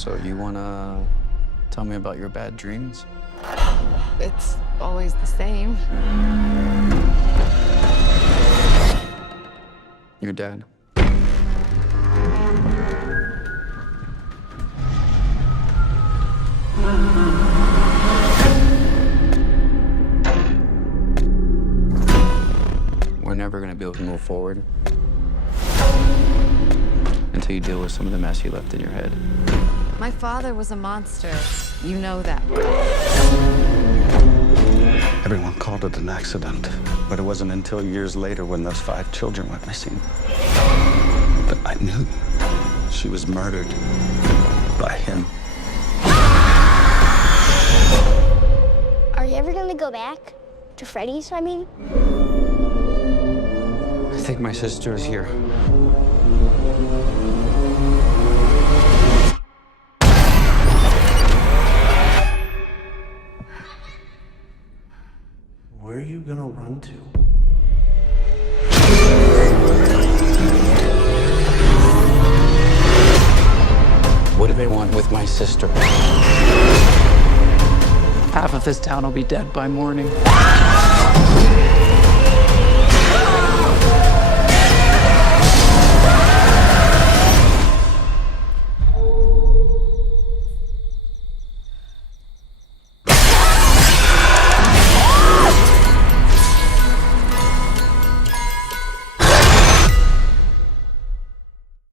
So you wanna tell me about your bad dreams? It's always the same. Your dad. We're never gonna be able to move forward until you deal with some of the mess you left in your head. My father was a monster. You know that. Everyone called it an accident, but it wasn't until years later when those 5 children went missing that I knew she was murdered by him. Are you ever gonna go back to Freddy's, I mean? I think my sister is here. Where are you gonna run to? What do they want with my sister? Half of this town will be dead by morning.